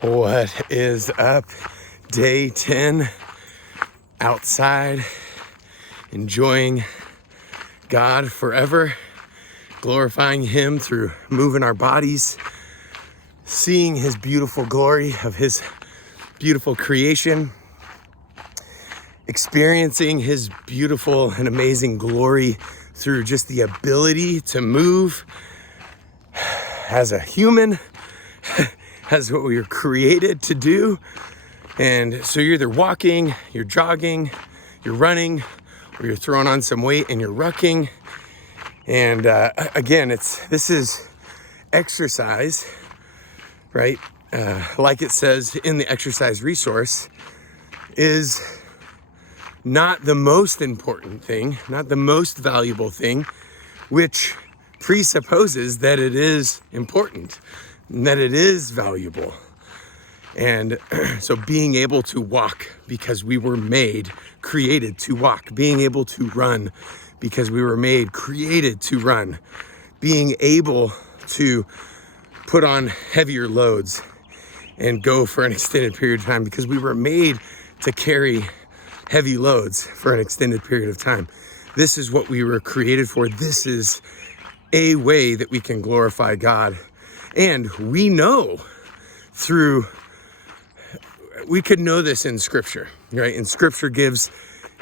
What is up? Day 10, outside, enjoying God forever, glorifying Him through moving our bodies, seeing His beautiful glory of His beautiful creation, experiencing His beautiful and amazing glory through just the ability to move as a human, as what we were created to do. And so you're either walking, you're jogging, you're running, or you're throwing on some weight and you're rucking. And again, this is exercise, right? Like it says in the exercise resource, is not the most important thing, not the most valuable thing, which presupposes that it is important and that it is valuable. And so being able to walk because we were made, created to walk, being able to run because we were made, created to run, being able to put on heavier loads and go for an extended period of time because we were made to carry heavy loads for an extended period of time. This is what we were created for. This is a way that we can glorify God. And we know we could know this in Scripture, right? And Scripture gives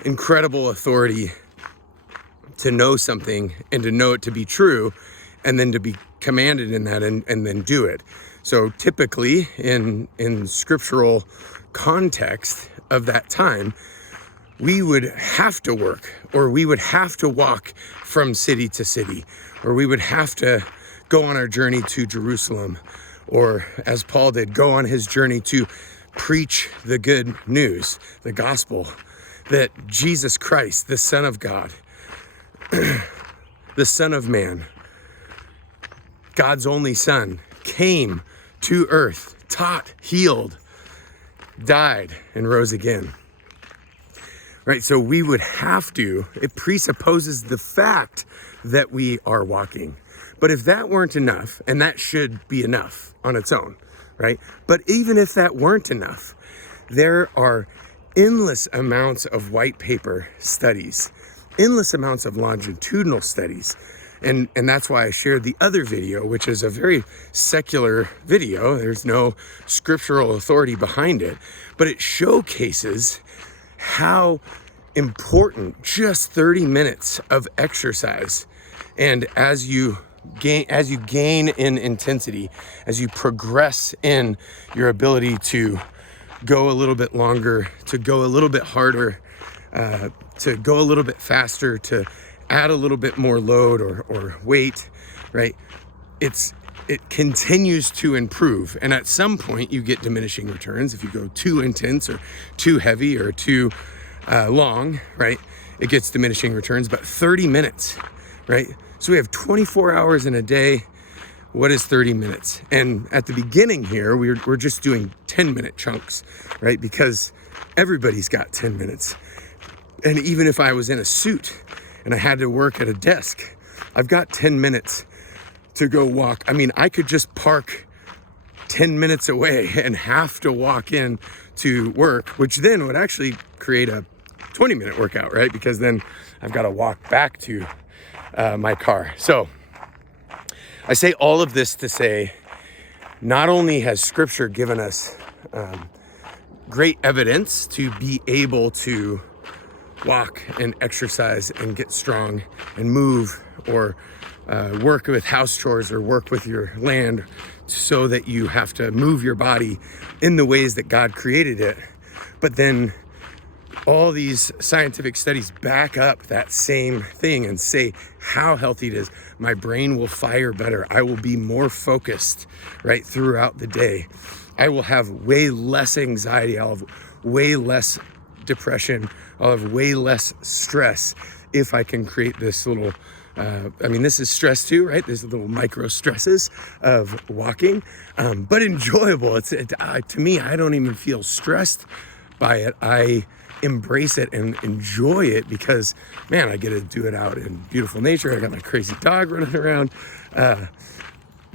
incredible authority to know something and to know it to be true, and then to be commanded in that and then do it. So typically in scriptural context of that time, we would have to work, or we would have to walk from city to city, or we would have to go on our journey to Jerusalem, or as Paul did, go on his journey to preach the good news, the gospel, that Jesus Christ, the Son of God, the Son of Man, God's only Son, came to earth, taught, healed, died, and rose again. Right, so we would have to, it presupposes the fact that we are walking. But if that weren't enough, and that should be enough on its own, right? But even if that weren't enough, there are endless amounts of white paper studies, endless amounts of longitudinal studies. And that's why I shared the other video, which is a very secular video. There's no scriptural authority behind it, but it showcases how important just 30 minutes of exercise, and as you gain in intensity, as you progress in your ability to go a little bit longer, to go a little bit harder, to go a little bit faster, to add a little bit more load or weight, right? It continues to improve. And at some point you get diminishing returns. If you go too intense or too heavy or too long, right? It gets diminishing returns, but 30 minutes, right? So we have 24 hours in a day. What is 30 minutes? And at the beginning here, we're just doing 10-minute chunks, right? Because everybody's got 10 minutes. And even if I was in a suit and I had to work at a desk, I've got 10 minutes to go walk. I mean, I could just park 10 minutes away and have to walk in to work, which then would actually create a 20-minute workout, right? Because then I've got to walk back to my car. So I say all of this to say, not only has Scripture given us great evidence to be able to walk and exercise and get strong and move, or work with house chores or work with your land so that you have to move your body in the ways that God created it. But then all these scientific studies back up that same thing and say how healthy it is. My brain will fire better. I will be more focused, right, throughout the day. I will have way less anxiety. I'll have way less depression. I'll have way less stress if I can create this little, this is stress too, right? There's little micro stresses of walking, but enjoyable. To me, I don't even feel stressed by it. I embrace it and enjoy it because, man, I get to do it out in beautiful nature. I got my crazy dog running around.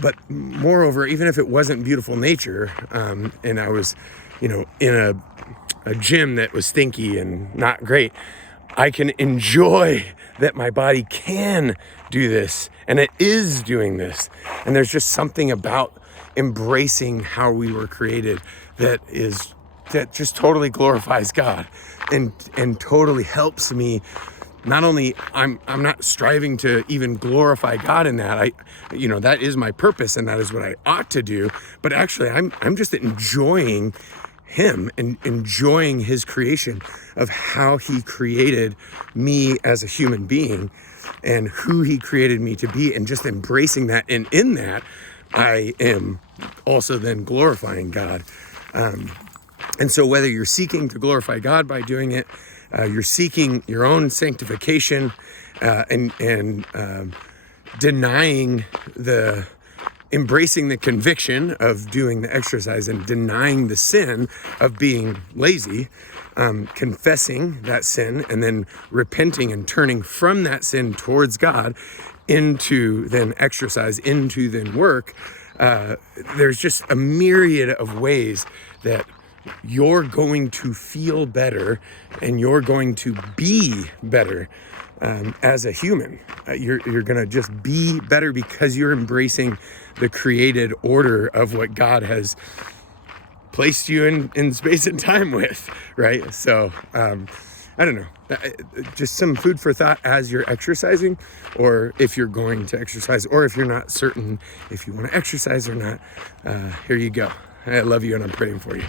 But moreover, even if it wasn't beautiful nature, and I was, in a gym that was stinky and not great, I can enjoy that my body can do this, and it is doing this. And there's just something about embracing how we were created that just totally glorifies God and totally helps me. Not only I'm not striving to even glorify God in that. That is my purpose and that is what I ought to do. But actually I'm just enjoying him and enjoying his creation of how he created me as a human being and who he created me to be, and just embracing that. And in that, I am also then glorifying God. And so whether you're seeking to glorify God by doing it, you're seeking your own sanctification, and embracing the conviction of doing the exercise and denying the sin of being lazy, confessing that sin and then repenting and turning from that sin towards God into then exercise, into then work. There's just a myriad of ways that you're going to feel better and you're going to be better as a human. You're going to just be better because you're embracing the created order of what God has placed you in space and time with, right? So I don't know, just some food for thought as you're exercising, or if you're going to exercise, or if you're not certain if you want to exercise or not. Here you go. I love you and I'm praying for you.